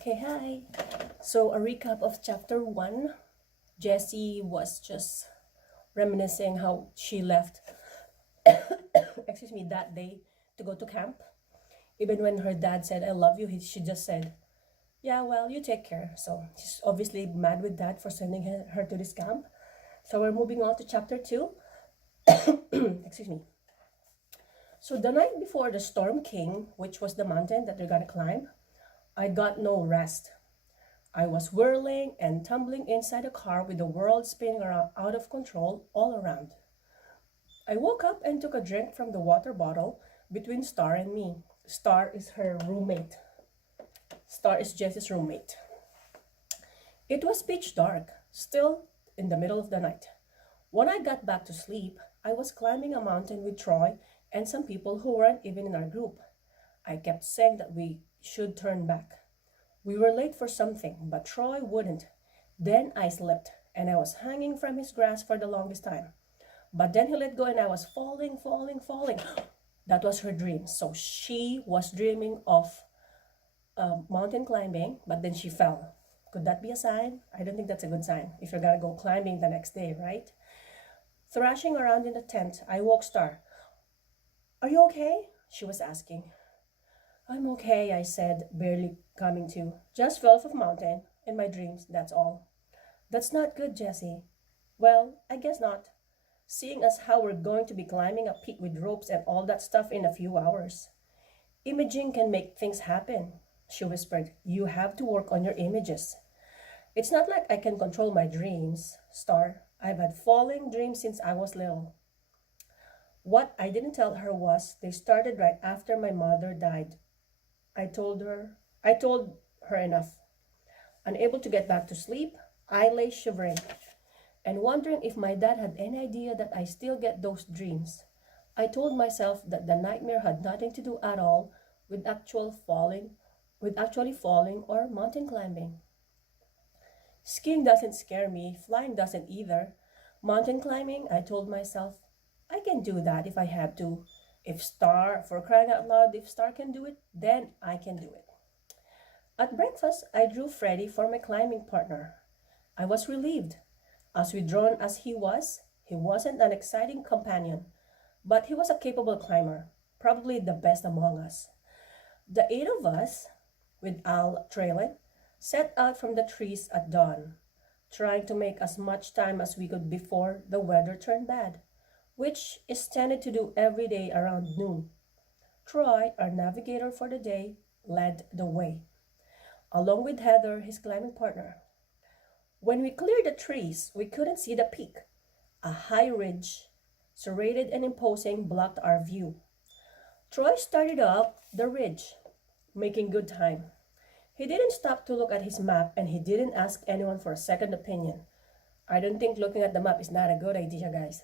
Okay, hi. So, a recap of chapter 1. Jessie was just reminiscing how she left, that day to go to camp. Even when her dad said, I love you, she just said, yeah, well, you take care. So, she's obviously mad with dad for sending her to this camp. So, we're moving on to chapter 2. excuse me. So, the night before the storm came, which was the mountain that they're gonna climb, I got no rest. I was whirling and tumbling inside the car with the world spinning around out of control all around. I woke up and took a drink from the water bottle between Star and me. Star is her roommate. Star is Jess's roommate. It was pitch dark, still in the middle of the night. When I got back to sleep, I was climbing a mountain with Troy and some people who weren't even in our group. I kept saying that we should turn back. We were late for something, but Troy wouldn't. Then I slipped, and I was hanging from his grasp for the longest time. But then he let go, and I was falling, falling, falling. That was her dream. So she was dreaming of mountain climbing, but then she fell. Could that be a sign? I don't think that's a good sign if you're gonna go climbing the next day, right? Thrashing around in the tent, I woke Star. Are you okay? She was asking. I'm okay, I said, barely coming to. Just fell off a mountain, in my dreams, that's all. That's not good, Jessie. Well, I guess not. Seeing as how we're going to be climbing a peak with ropes and all that stuff in a few hours. Imaging can make things happen, she whispered. You have to work on your images. It's not like I can control my dreams, Star. I've had falling dreams since I was little. What I didn't tell her was they started right after my mother died. I told her enough. Unable to get back to sleep, I lay shivering and wondering if my dad had any idea that I still get those dreams. I told myself that the nightmare had nothing to do at all with actually falling or mountain climbing. Skiing doesn't scare me, flying doesn't either. Mountain climbing, I told myself, I can do that if I have to. For crying out loud, if Star can do it, then I can do it. At breakfast, I drew Freddie for my climbing partner. I was relieved. As withdrawn as he wasn't an exciting companion, but he was a capable climber, probably the best among us. The eight of us, with Al trailing, set out from the trees at dawn, trying to make as much time as we could before the weather turned bad, which is tended to do every day around noon. Troy, our navigator for the day, led the way, along with Heather, his climbing partner. When we cleared the trees, we couldn't see the peak. A high ridge, serrated and imposing, blocked our view. Troy started up the ridge, making good time. He didn't stop to look at his map and he didn't ask anyone for a second opinion. I don't think looking at the map is not a good idea, guys.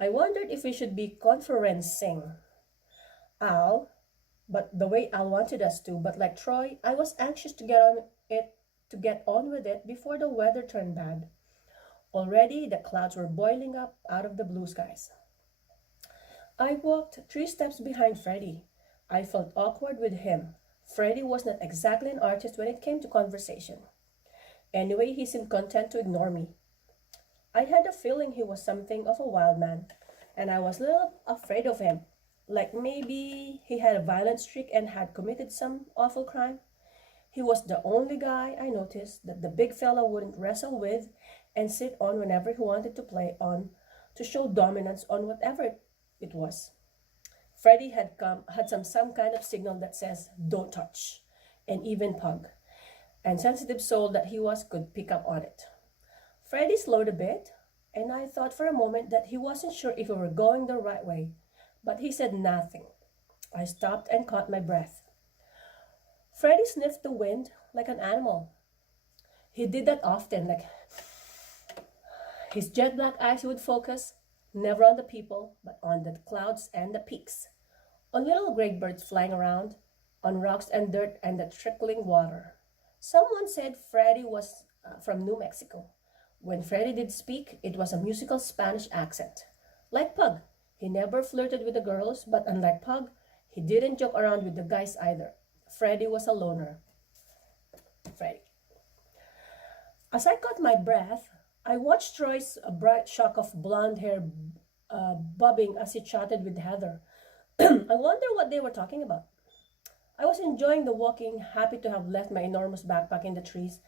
I wondered if we should be conferencing. Al, but the way Al wanted us to, but like Troy, I was anxious to get on with it before the weather turned bad. Already the clouds were boiling up out of the blue skies. I walked 3 steps behind Freddie. I felt awkward with him. Freddie was not exactly an artist when it came to conversation. Anyway, he seemed content to ignore me. I had a feeling he was something of a wild man, and I was a little afraid of him. Like maybe he had a violent streak and had committed some awful crime. He was the only guy I noticed that the big fella wouldn't wrestle with and sit on whenever he wanted to play on to show dominance on whatever it was. Freddie had some kind of signal that says don't touch, and even pug, and sensitive soul that he was could pick up on it. Freddie slowed a bit, and I thought for a moment that he wasn't sure if we were going the right way, but he said nothing. I stopped and caught my breath. Freddie sniffed the wind like an animal. He did that often, like his jet black eyes would focus, never on the people, but on the clouds and the peaks, on little gray birds flying around, on rocks and dirt and the trickling water. Someone said Freddie was from New Mexico. When Freddie did speak, it was a musical Spanish accent. Like Pug, he never flirted with the girls, but unlike Pug, he didn't joke around with the guys either. Freddie was a loner. Freddy. As I caught my breath, I watched Troy's bright shock of blonde hair bobbing as he chatted with Heather. I wonder what they were talking about. I was enjoying the walking, happy to have left my enormous backpack in the trees,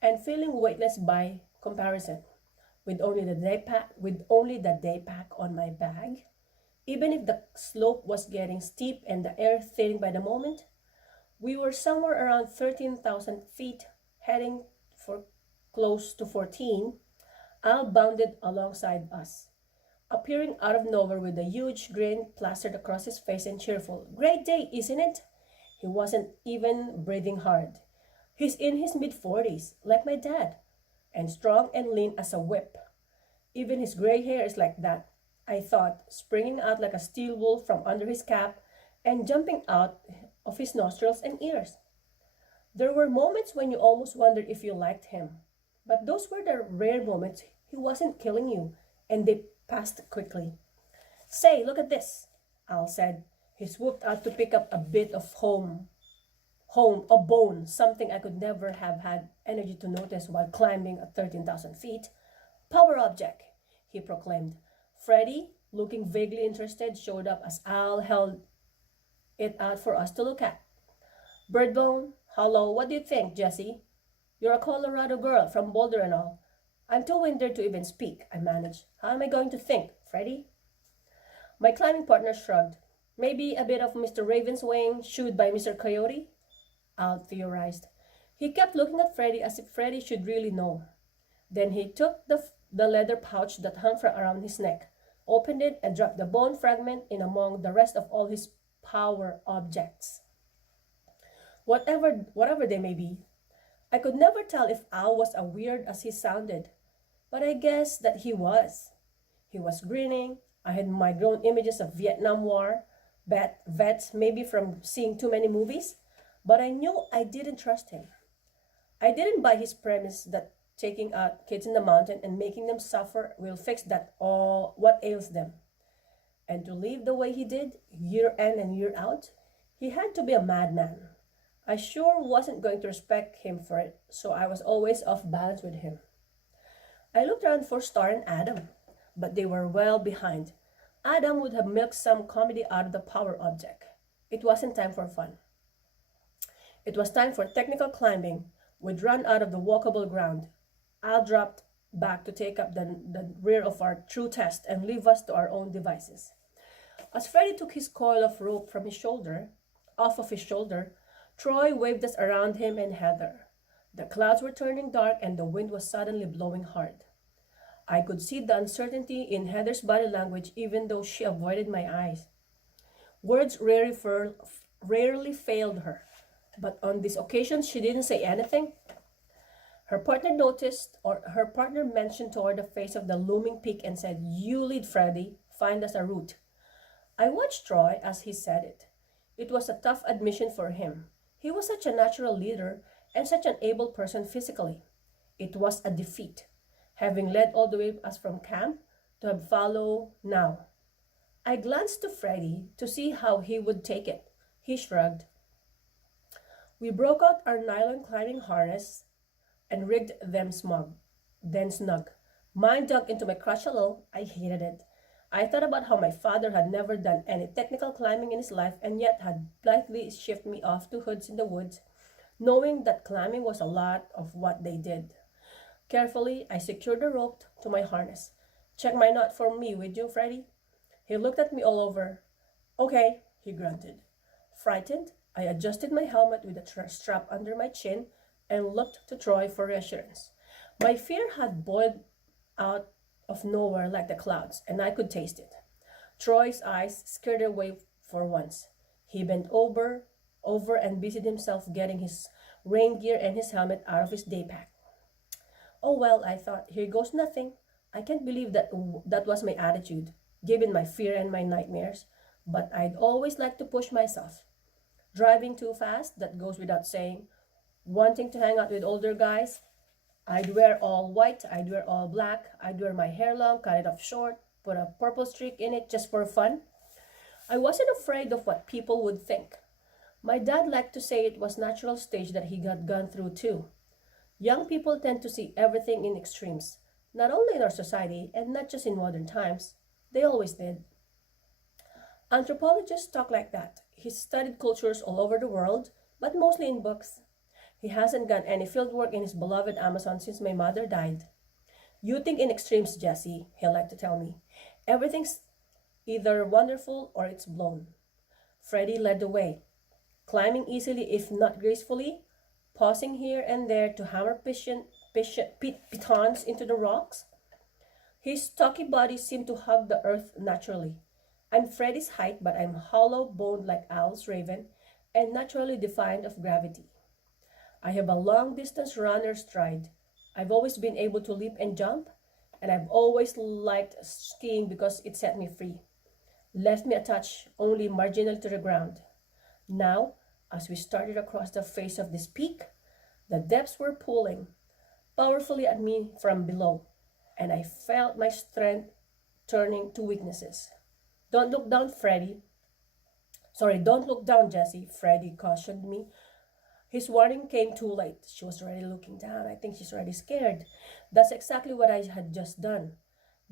and feeling weightless by comparison. With only the day pack on my bag, even if the slope was getting steep and the air thinning by the moment, we were somewhere around 13,000 feet, heading for close to 14. Al bounded alongside us, appearing out of nowhere with a huge grin plastered across his face and cheerful. Great day, isn't it? He wasn't even breathing hard. He's in his mid-40s, like my dad, and strong and lean as a whip. Even his gray hair is like that, I thought, springing out like a steel wool from under his cap and jumping out of his nostrils and ears. There were moments when you almost wondered if you liked him, but those were the rare moments he wasn't killing you, and they passed quickly. Say, look at this, Al said. He swooped out to pick up a bit of a bone, something I could never have had energy to notice while climbing at 13,000 feet. Power object, he proclaimed. Freddy, looking vaguely interested, showed up as Al held it out for us to look at. Birdbone, hello, what do you think, Jessie? You're a Colorado girl from Boulder and all. I'm too winded to even speak, I managed. How am I going to think, Freddy? My climbing partner shrugged. Maybe a bit of Mr. Raven's wing, shooed by Mr. Coyote? Al theorized. He kept looking at Freddy as if Freddy should really know. Then he took the leather pouch that hung around his neck, opened it, and dropped the bone fragment in among the rest of all his power objects. Whatever they may be. I could never tell if Al was as weird as he sounded, but I guess that he was. He was grinning. I had my grown images of Vietnam War vets, maybe from seeing too many movies, but I knew I didn't trust him. I didn't buy his premise that taking out kids in the mountain and making them suffer will fix that all what ails them. And to live the way he did, year in and year out, he had to be a madman. I sure wasn't going to respect him for it, so I was always off balance with him. I looked around for Star and Adam, but they were well behind. Adam would have milked some comedy out of the power object. It wasn't time for fun. It was time for technical climbing. We'd run out of the walkable ground. Al dropped back to take up the rear of our true test and leave us to our own devices. As Freddy took his coil of rope from off of his shoulder, Troy waved us around him and Heather. The clouds were turning dark and the wind was suddenly blowing hard. I could see the uncertainty in Heather's body language even though she avoided my eyes. Words rarely failed her, but on this occasion she didn't say anything. Her partner mentioned toward the face of the looming peak and said, "You lead, Freddy. Find us a route." I watched Troy as he said it. It was a tough admission for him. He was such a natural leader and such an able person physically. It was a defeat, having led all the way us from camp to have follow now. I glanced to Freddy to see how he would take it. He shrugged. We broke out our nylon climbing harness and rigged them snug. Mine dug into my crotch a little. I hated it. I thought about how my father had never done any technical climbing in his life and yet had blithely shipped me off to hoods in the woods, knowing that climbing was a lot of what they did. Carefully, I secured the rope to my harness. Check my knot for me, would you, Freddy? He looked at me all over. Okay, he grunted. Frightened, I adjusted my helmet with a strap under my chin and looked to Troy for reassurance. My fear had boiled out of nowhere like the clouds, and I could taste it. Troy's eyes scared away for once. He bent over and busied himself getting his rain gear and his helmet out of his day pack. Oh well, I thought, here goes nothing. I can't believe that was my attitude, given my fear and my nightmares, but I'd always like to push myself. Driving too fast, that goes without saying. Wanting to hang out with older guys, I'd wear all white, I'd wear all black, I'd wear my hair long, cut it off short, put a purple streak in it just for fun. I wasn't afraid of what people would think, My dad liked to say it was natural stage that he had gone through too. Young people tend to see everything in extremes, not only in our society and not just in modern times. They always did. Anthropologists talk like that. He's studied cultures all over the world, but mostly in books. He hasn't done any field work in his beloved Amazon since my mother died. You think in extremes, Jesse, he'll like to tell me. Everything's either wonderful or it's blown. Freddie led the way, climbing easily if not gracefully, pausing here and there to hammer pitons into the rocks. His stocky body seemed to hug the earth naturally. I'm Freddie's height, but I'm hollow boned like Owl's raven and naturally defiant of gravity. I have a long distance runner's stride. I've always been able to leap and jump, and I've always liked skiing because it set me free, left me attached only marginally to the ground. Now, as we started across the face of this peak, the depths were pulling powerfully at me from below, and I felt my strength turning to weaknesses. Don't look down, Freddie. Sorry, don't look down, Jessie, Freddie cautioned me. His warning came too late. She was already looking down. I think she's already scared. That's exactly what I had just done.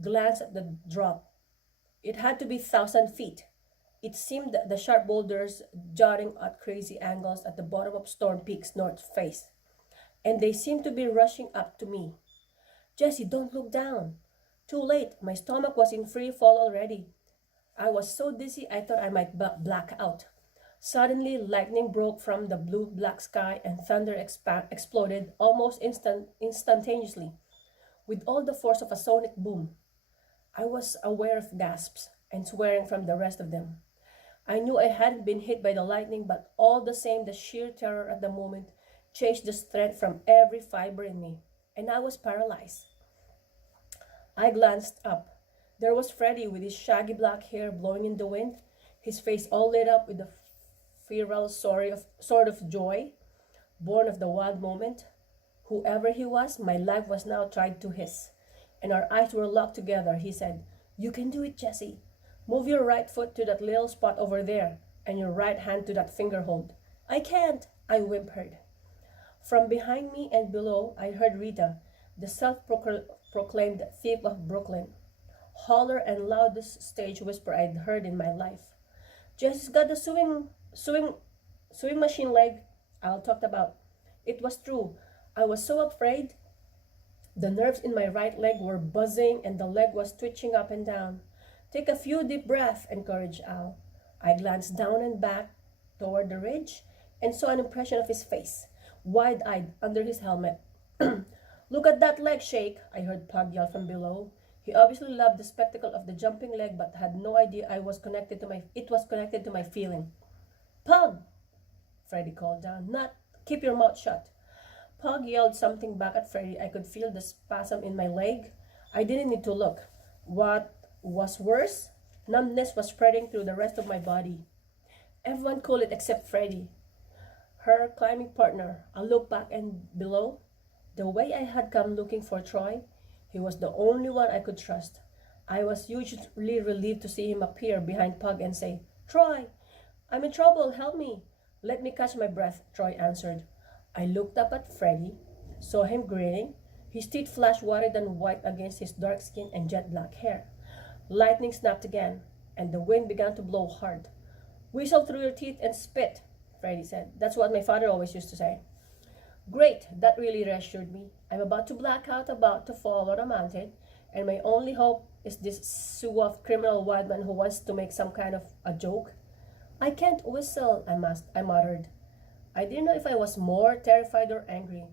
Glance at the drop. It had to be 1,000 feet. It seemed that the sharp boulders jutting at crazy angles at the bottom of Storm Peak's north face, and they seemed to be rushing up to me. Jessie, don't look down. Too late. My stomach was in free fall already. I was so dizzy I thought I might black out. Suddenly, lightning broke from the blue-black sky and thunder exploded almost instantaneously, with all the force of a sonic boom. I was aware of gasps and swearing from the rest of them. I knew I hadn't been hit by the lightning, but all the same, the sheer terror at the moment chased the strength from every fiber in me, and I was paralyzed. I glanced up. There was Freddie with his shaggy black hair blowing in the wind, his face all lit up with a feral sort of joy, born of the wild moment. Whoever he was, my life was now tied to his, and our eyes were locked together. He said, "You can do it, Jessie. Move your right foot to that little spot over there, and your right hand to that finger hold." "I can't," I whimpered. From behind me and below, I heard Rita, the self-proclaimed thief of Brooklyn, holler and loudest stage whisper I'd heard in my life. "Jessie's got the sewing machine leg Al talked about." It was true. I was so afraid. The nerves in my right leg were buzzing and the leg was twitching up and down. "Take a few deep breaths," encouraged Al. I glanced down and back toward the ridge and saw an impression of his face, wide-eyed under his helmet. "Look at that leg shake," I heard Pug yell from below. He obviously loved the spectacle of the jumping leg but had no idea it was connected to my feeling. "Pug!" Freddie called down. "Not keep your mouth shut." Pug yelled something back at Freddie. I could feel the spasm in my leg. I didn't need to look. What was worse, numbness was spreading through the rest of my body. Everyone called it except Freddie, her climbing partner. I looked back and below. The way I had come looking for Troy, he was the only one I could trust. I was hugely relieved to see him appear behind Pug and say, "Troy, I'm in trouble, help me." "Let me catch my breath," Troy answered. I looked up at Freddie, saw him grinning. His teeth flashed whiter than white against his dark skin and jet black hair. Lightning snapped again, and the wind began to blow hard. "Whistle through your teeth and spit," Freddie said. "That's what my father always used to say." Great, that really reassured me. I'm about to black out, about to fall on a mountain, and my only hope is this suave criminal wild man who wants to make some kind of a joke. "I can't whistle," I muttered. I didn't know if I was more terrified or angry.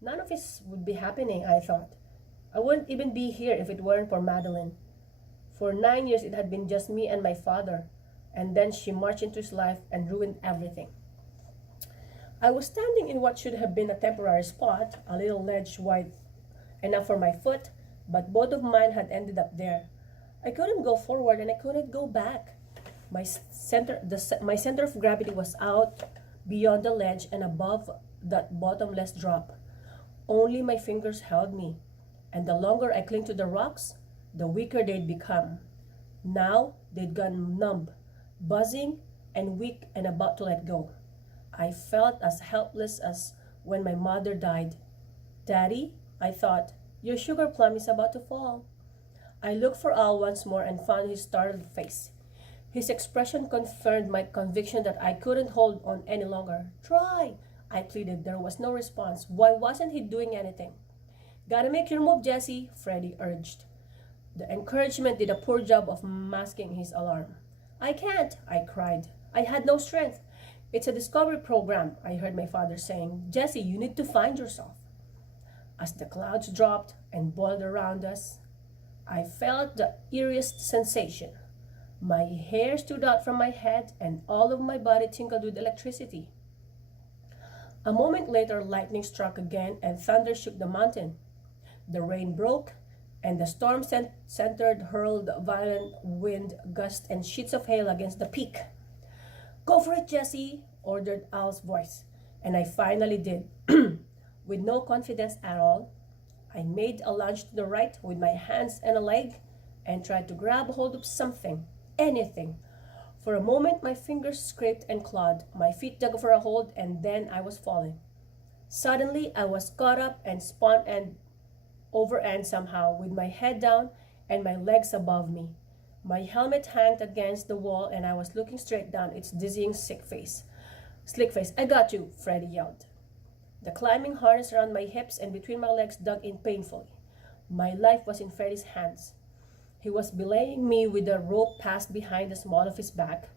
None of this would be happening, I thought. I wouldn't even be here if it weren't for Madeline. For 9 years it had been just me and my father, and then she marched into his life and ruined everything. I was standing in what should have been a temporary spot, a little ledge wide enough for my foot, but both of mine had ended up there. I couldn't go forward and I couldn't go back. My center of gravity was out beyond the ledge and above that bottomless drop. Only my fingers held me, and the longer I clung to the rocks, the weaker they'd become. Now they'd gone numb, buzzing, and weak and about to let go. I felt as helpless as when my mother died. Daddy, I thought, your sugar plum is about to fall. I looked for Al once more and found his startled face. His expression confirmed my conviction that I couldn't hold on any longer. Try, I pleaded. There was no response. Why wasn't he doing anything? Gotta make your move, Jesse, Freddie urged. The encouragement did a poor job of masking his alarm. I can't, I cried. I had no strength. It's a discovery program, I heard my father saying. Jesse, you need to find yourself. As the clouds dropped and boiled around us, I felt the eeriest sensation. My hair stood out from my head and all of my body tingled with electricity. A moment later, lightning struck again and thunder shook the mountain. The rain broke, and the storm centered hurled violent wind gusts and sheets of hail against the peak. Go for it, Jesse, ordered Al's voice, and I finally did. With no confidence at all, I made a lunge to the right with my hands and a leg and tried to grab hold of something, anything. For a moment, my fingers scraped and clawed, my feet dug for a hold, and then I was falling. Suddenly, I was caught up and spun and over end somehow, with my head down and my legs above me. My helmet hanged against the wall, and I was looking straight down its dizzying slick face. I got you, Freddie yelled. The climbing harness around my hips and between my legs dug in painfully. My life was in Freddie's hands. He was belaying me with a rope passed behind the small of his back,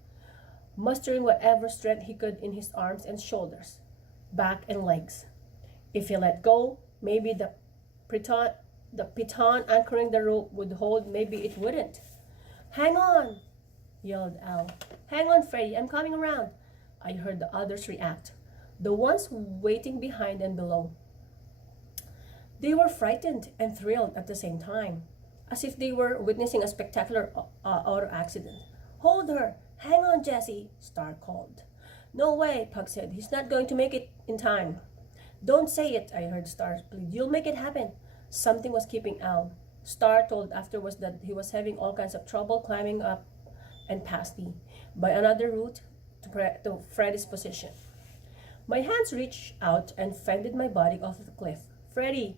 mustering whatever strength he could in his arms and shoulders, back and legs. If he let go, maybe the piton anchoring the rope would hold, maybe it wouldn't. Hang on, yelled Al. Hang on, Freddie, I'm coming around. I heard the others react, the ones waiting behind and below. They were frightened and thrilled at the same time, as if they were witnessing a spectacular auto accident. Hold her! Hang on, Jesse, Star called. No way, Pug said. He's not going to make it in time. Don't say it, I heard Star plead. You'll make it happen. Something was keeping Al. Star told afterwards that he was having all kinds of trouble climbing up and past me by another route to Freddy's position. My hands reached out and fended my body off the cliff. Freddy,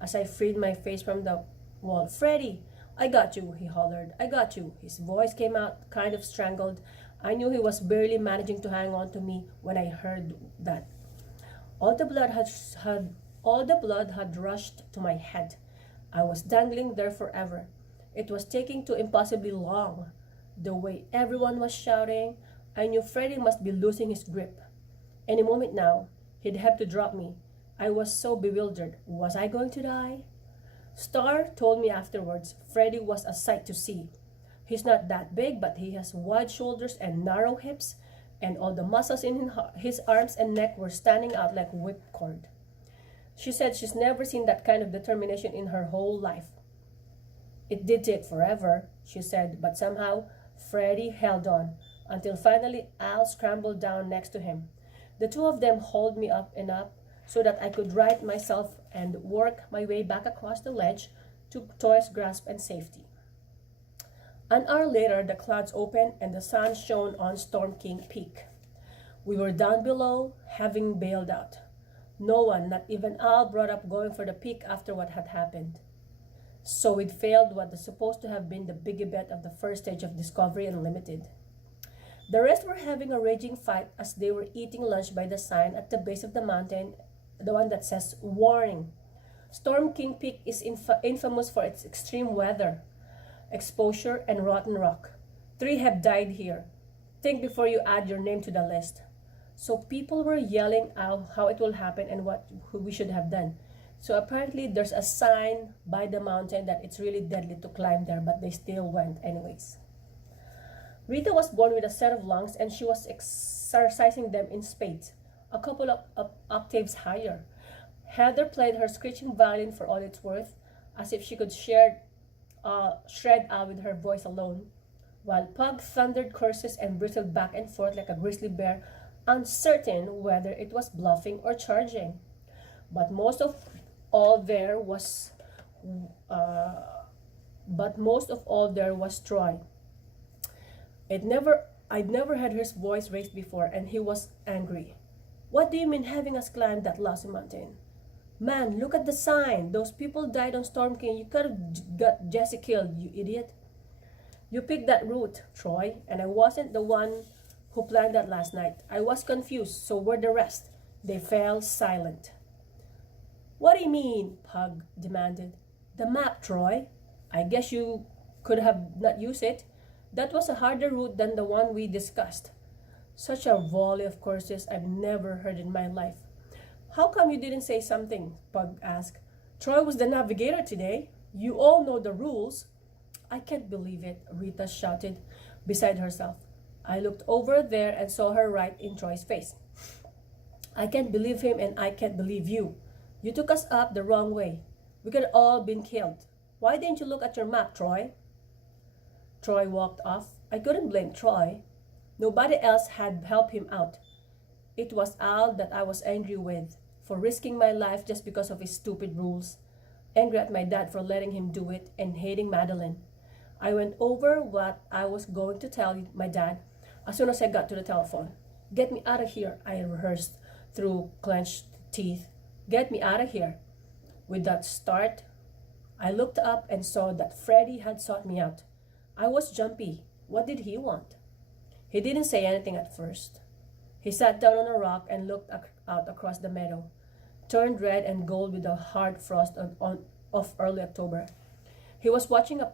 as I freed my face from the wall. Freddy, I got you, he hollered. I got you. His voice came out kind of strangled. I knew he was barely managing to hang on to me when I heard that. All the blood had rushed to my head. I was dangling there forever. It was taking too impossibly long. The way everyone was shouting, I knew Freddy must be losing his grip. Any moment now, he'd have to drop me. I was so bewildered. Was I going to die? Star told me afterwards Freddy was a sight to see. He's not that big, but he has wide shoulders and narrow hips, and all the muscles in his arms and neck were standing out like whipcord. She said she's never seen that kind of determination in her whole life. It did take forever, she said, but somehow Freddy held on, until finally Al scrambled down next to him. The two of them hauled me up and up so that I could right myself and work my way back across the ledge to Toy's grasp and safety. An hour later, the clouds opened and the sun shone on Storm King Peak. We were down below, having bailed out. No one, not even Al, brought up going for the peak after what had happened. So we'd failed what was supposed to have been the biggie bet of the first stage of Discovery Unlimited. The rest were having a raging fight as they were eating lunch by the sign at the base of the mountain, the one that says, Warning! Storm King Peak is infamous for its extreme weather, exposure, and rotten rock. 3 have died here. Think before you add your name to the list. So people were yelling out how it will happen and what we should have done. So apparently there's a sign by the mountain that it's really deadly to climb there, but they still went anyways. Rita was born with a set of lungs and she was exercising them in spades, a couple of octaves higher. Heather played her screeching violin for all it's worth, as if she could shred out with her voice alone, while Pug thundered curses and bristled back and forth like a grizzly bear, uncertain whether it was bluffing or charging. But most of all there was Troy. I'd never heard his voice raised before, and he was angry. What do you mean having us climb that lousy mountain? Man, look at the sign. Those people died on Storm King. You could have got Jesse killed, you idiot. You picked that route, Troy, and I wasn't the one who planned that last night. I was confused, so were the rest. They fell silent. What do you mean? Pug demanded. The map, Troy. I guess you could have not used it. That was a harder route than the one we discussed. Such a volley of curses I've never heard in my life. How come you didn't say something? Pug asked. Troy was the navigator today. You all know the rules. I can't believe it, Rita shouted beside herself. I looked over there and saw her right in Troy's face. I can't believe him and I can't believe you. You took us up the wrong way. We could have all been killed. Why didn't you look at your map, Troy? Troy walked off. I couldn't blame Troy. Nobody else had helped him out. It was Al that I was angry with for risking my life just because of his stupid rules. Angry at my dad for letting him do it and hating Madeline. I went over what I was going to tell my dad as soon as I got to the telephone. Get me out of here, I rehearsed through clenched teeth. Get me out of here. With that start, I looked up and saw that Freddie had sought me out. I was jumpy. What did he want? He didn't say anything at first. He sat down on a rock and looked out across the meadow, turned red and gold with the hard frost of early October. He was watching a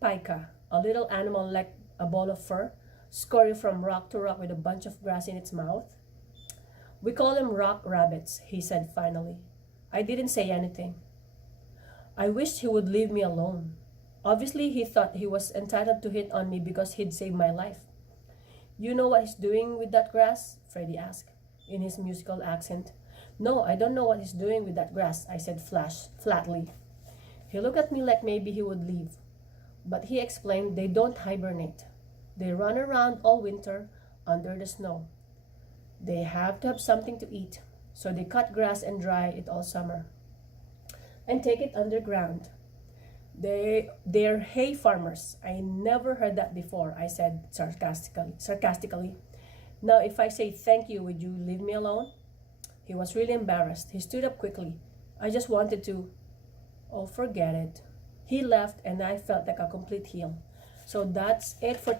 pika, a little animal like a ball of fur, scurry from rock to rock with a bunch of grass in its mouth. We call them rock rabbits, he said finally. I didn't say anything. I wished he would leave me alone. Obviously, he thought he was entitled to hit on me because he'd saved my life. You know what he's doing with that grass? Freddie asked, in his musical accent. No, I don't know what he's doing with that grass, I said flatly. He looked at me like maybe he would leave. But he explained they don't hibernate. They run around all winter under the snow. They have to have something to eat, so they cut grass and dry it all summer and take it underground. They're hay farmers. I never heard that before, I said sarcastically. Now, if I say thank you, would you leave me alone? He was really embarrassed. He stood up quickly. I just wanted to. Oh, forget it. He left and I felt like a complete heel. So that's it for